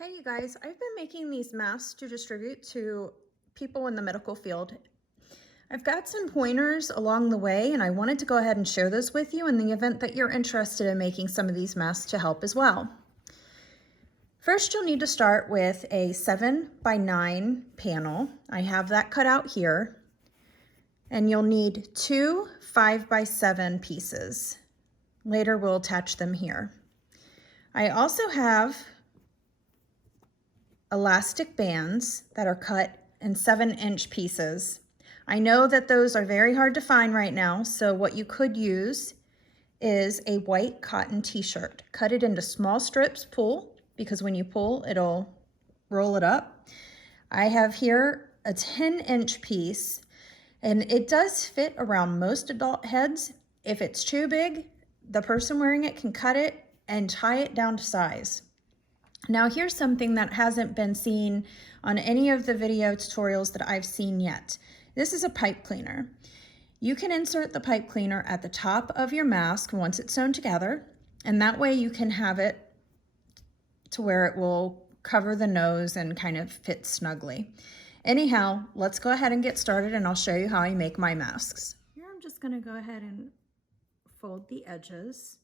Hey you guys, I've been making these masks to distribute to people in the medical field. I've got some pointers along the way and I wanted to go ahead and share those with you in the event that you're interested in making some of these masks to help as well. First, you'll need to start with a 7x9 panel. I have that cut out here. And you'll need two 5x7 pieces. Later, we'll attach them here. I also have elastic bands that are cut in 7-inch pieces. I know that those are very hard to find right now, so what you could use is a white cotton t-shirt. Cut it into small strips, pull, because when you pull, it'll roll it up. I have here a 10-inch piece, and it does fit around most adult heads. If it's too big, the person wearing it can cut it and tie it down to size. Now here's something that hasn't been seen on any of the video tutorials that I've seen yet. This is a pipe cleaner. You can insert the pipe cleaner at the top of your mask once it's sewn together, and that way you can have it to where it will cover the nose and kind of fit snugly. Anyhow, let's go ahead and get started and I'll show you how I make my masks. Here I'm just gonna go ahead and fold the edges.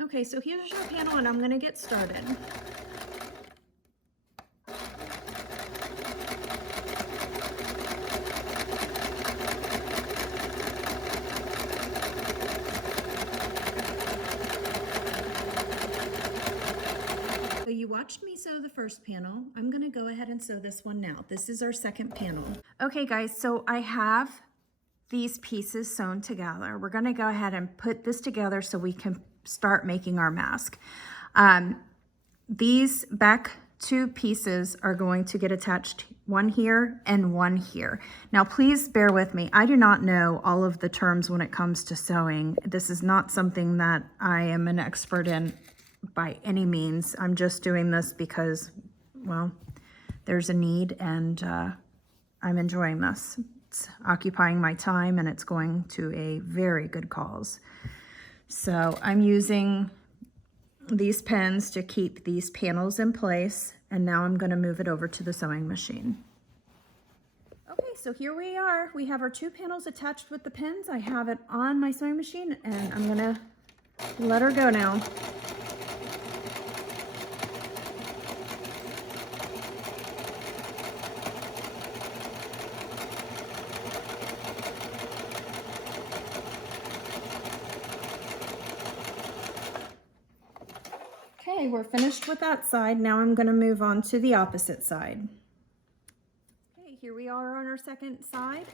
Okay, so here's your panel and I'm gonna get started. So you watched me sew the first panel. I'm gonna go ahead and sew this one now. This is our second panel. Okay guys, so I have these pieces sewn together. We're gonna go ahead and put this together so we can start making our mask. These back two pieces are going to get attached, one here and one here. Now please bear with me. I do not know all of the terms when it comes to sewing. This is not something that I am an expert in by any means. I'm just doing this because, well, there's a need and I'm enjoying this. It's occupying my time and it's going to a very good cause. So I'm using these pins to keep these panels in place, and now I'm going to move it over to the sewing machine. Okay, so here we are. We have our two panels attached with the pins. I have it on my sewing machine and I'm going to let her go now. Okay, we're finished with that side. Now I'm going to move on to the opposite side. Okay, here we are on our second side.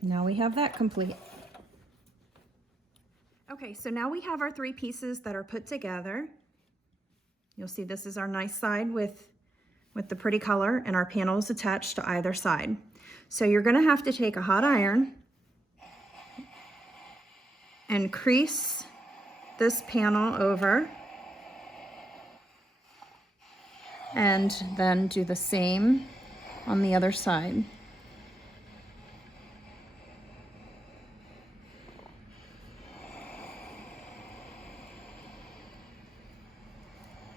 Now we have that complete. Okay, so now we have our three pieces that are put together. You'll see this is our nice side with the pretty color and our panels attached to either side. So you're gonna have to take a hot iron and crease this panel over and then do the same on the other side.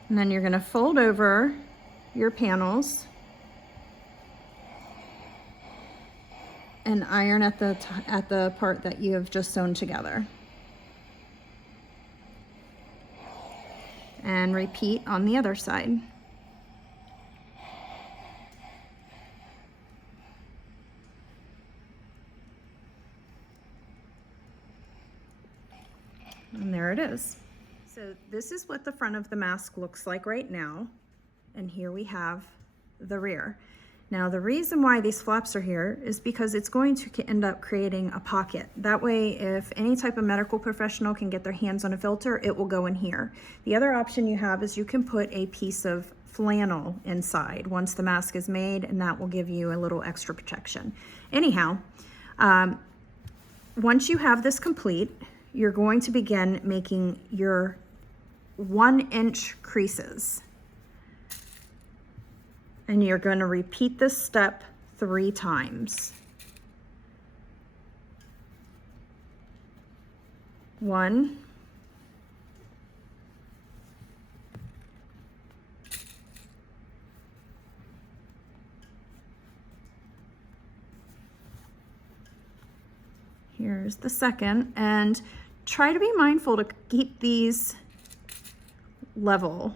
And then you're going to fold over your panels and iron at the part that you have just sewn together. And repeat on the other side. And there it is. So this is what the front of the mask looks like right now. And here we have the rear. Now the reason why these flaps are here is because it's going to end up creating a pocket. That way, if any type of medical professional can get their hands on a filter, it will go in here. The other option you have is you can put a piece of flannel inside once the mask is made, and that will give you a little extra protection. Anyhow, once you have this complete, you're going to begin making your 1-inch creases. And you're going to repeat this step 3 times. 1, 2. Here's the second, and try to be mindful to keep these level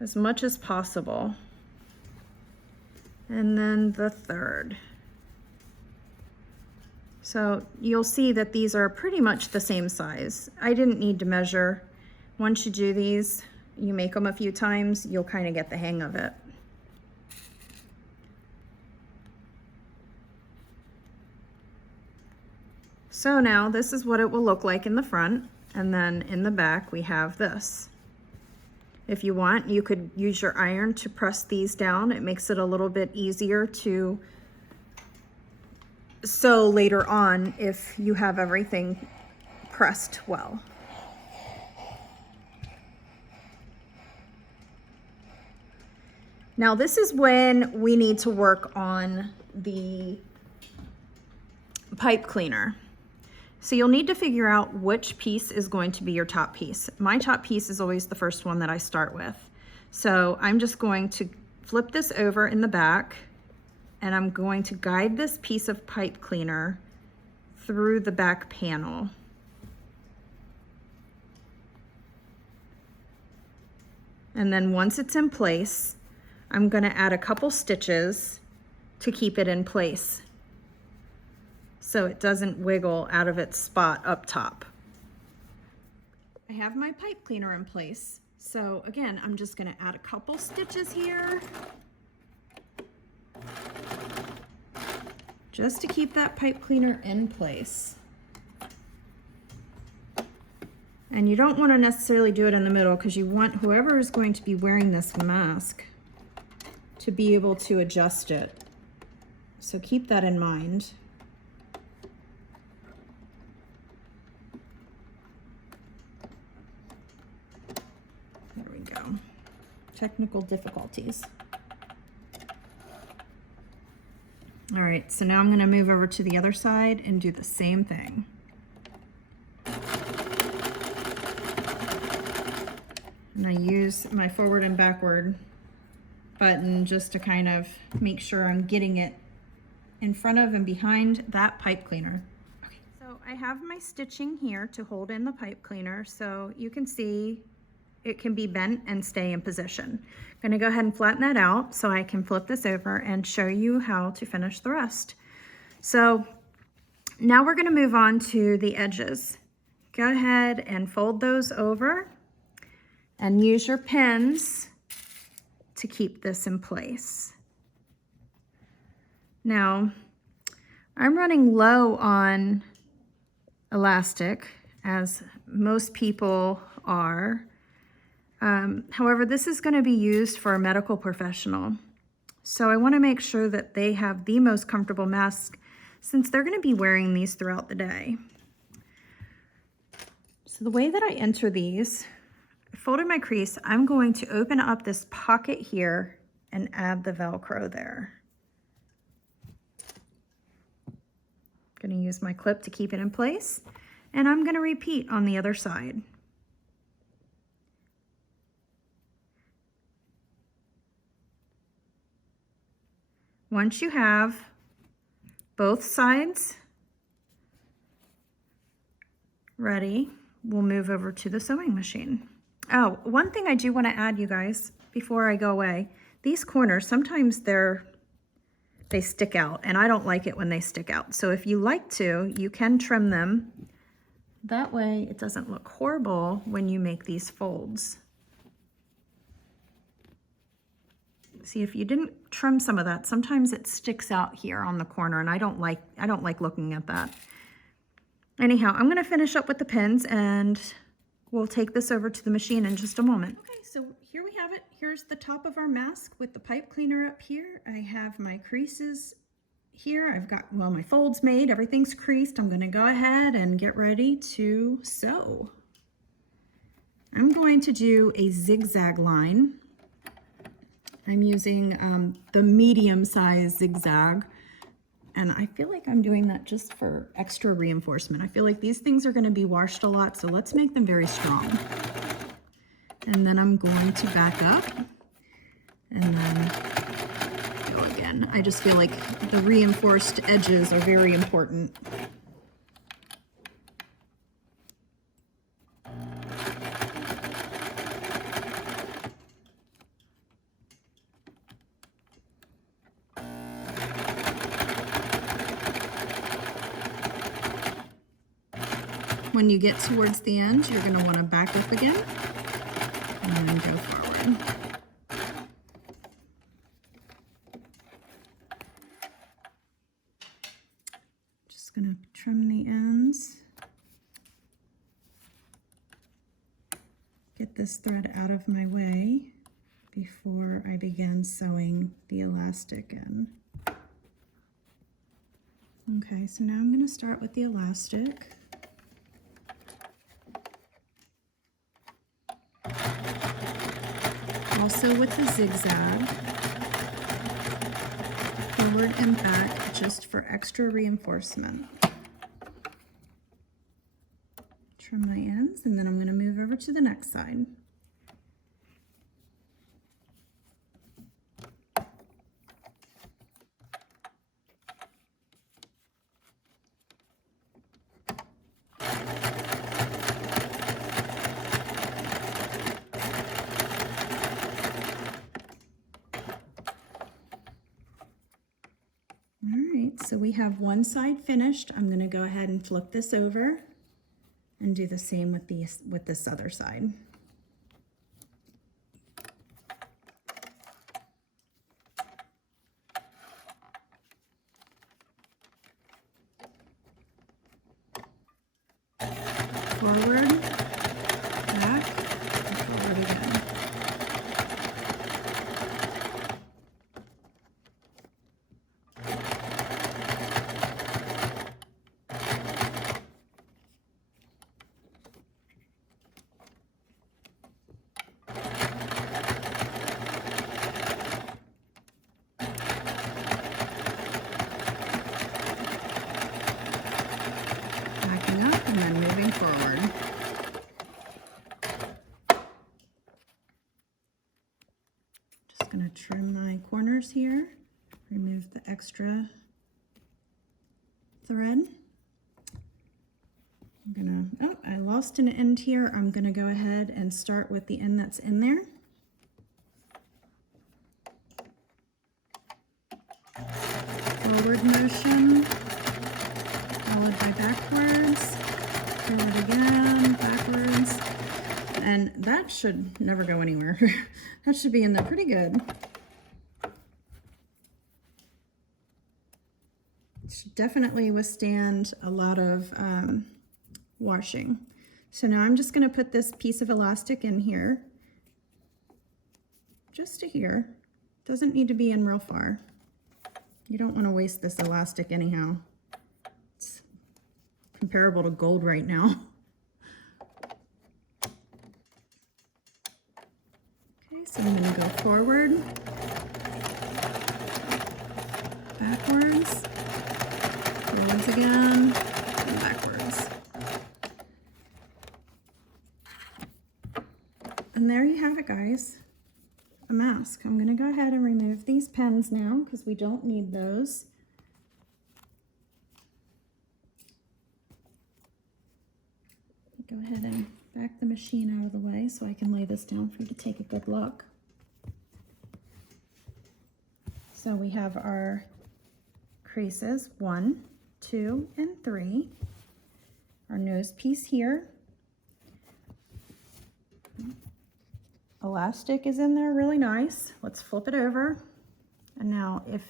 as much as possible. And then the 3rd. So you'll see that these are pretty much the same size. I didn't need to measure. Once you do these, you make them a few times, you'll kind of get the hang of it. So now this is what it will look like in the front, and then in the back we have this. If you want, you could use your iron to press these down. It makes it a little bit easier to sew later on if you have everything pressed well. Now this is when we need to work on the pipe cleaner. So you'll need to figure out which piece is going to be your top piece. My top piece is always the first one that I start with. So I'm just going to flip this over in the back, and I'm going to guide this piece of pipe cleaner through the back panel. And then once it's in place, I'm going to add a couple stitches to keep it in place, so it doesn't wiggle out of its spot up top. I have my pipe cleaner in place. So again, I'm just going to add a couple stitches here just to keep that pipe cleaner in place. And you don't want to necessarily do it in the middle, because you want whoever is going to be wearing this mask to be able to adjust it. So keep that in mind. Technical difficulties. All right, so now I'm going to move over to the other side and do the same thing. And I use my forward and backward button just to kind of make sure I'm getting it in front of and behind that pipe cleaner. Okay, so I have my stitching here to hold in the pipe cleaner, so you can see it can be bent and stay in position. I'm gonna go ahead and flatten that out so I can flip this over and show you how to finish the rest. So now we're gonna move on to the edges. Go ahead and fold those over and use your pins to keep this in place. Now, I'm running low on elastic, as most people are. However, this is going to be used for a medical professional. So I want to make sure that they have the most comfortable mask, since they're going to be wearing these throughout the day. So the way that I enter these, I folded my crease, I'm going to open up this pocket here and add the Velcro there. I'm going to use my clip to keep it in place, and I'm going to repeat on the other side. Once you have both sides ready, we'll move over to the sewing machine. Oh, one thing I do want to add, you guys, before I go away, these corners, sometimes they stick out, and I don't like it when they stick out. So if you like to, you can trim them. That way it doesn't look horrible when you make these folds. See, if you didn't trim some of that, sometimes it sticks out here on the corner, and I don't like looking at that. Anyhow, I'm going to finish up with the pins, and we'll take this over to the machine in just a moment. Okay, so here we have it. Here's the top of our mask with the pipe cleaner up here. I have my creases here. I've got, well, my folds made. Everything's creased. I'm going to go ahead and get ready to sew. I'm going to do a zigzag line. I'm using the medium size zigzag, and I feel like I'm doing that just for extra reinforcement. I feel like these things are going to be washed a lot, so let's make them very strong. And then I'm going to back up and then go again. I just feel like the reinforced edges are very important. When you get towards the end, you're going to want to back up again and then go forward. Just going to trim the ends. Get this thread out of my way before I begin sewing the elastic in. Okay, so now I'm going to start with the elastic. Also with the zigzag, forward and back just for extra reinforcement. Trim my ends, and then I'm going to move over to the next side. So we have one side finished. I'm going to go ahead and flip this over and do the same with this other side. Forward, back, and forward again. And then moving forward. Just going to trim my corners here, remove the extra thread. Oh, I lost an end here. I'm going to go ahead and start with the end that's in there. Forward motion, followed by backwards. Forward again, backwards, and that should never go anywhere. That should be in there pretty good. It should definitely withstand a lot of washing. So now I'm just going to put this piece of elastic in here, just to here. Doesn't need to be in real far. You don't want to waste this elastic anyhow. Comparable to gold right now. Okay, so I'm going to go forward, backwards, forwards again, and backwards. And there you have it, guys, a mask. I'm going to go ahead and remove these pens now because we don't need those. Go ahead and back the machine out of the way so I can lay this down for you to take a good look. So we have our creases 1, 2, and 3. Our nose piece here. Elastic is in there really nice. Let's flip it over. And now if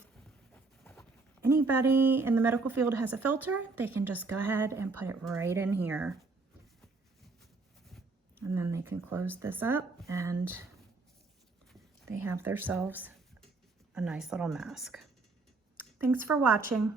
anybody in the medical field has a filter, they can just go ahead and put it right in here. And then they can close this up and they have themselves a nice little mask. Thanks for watching.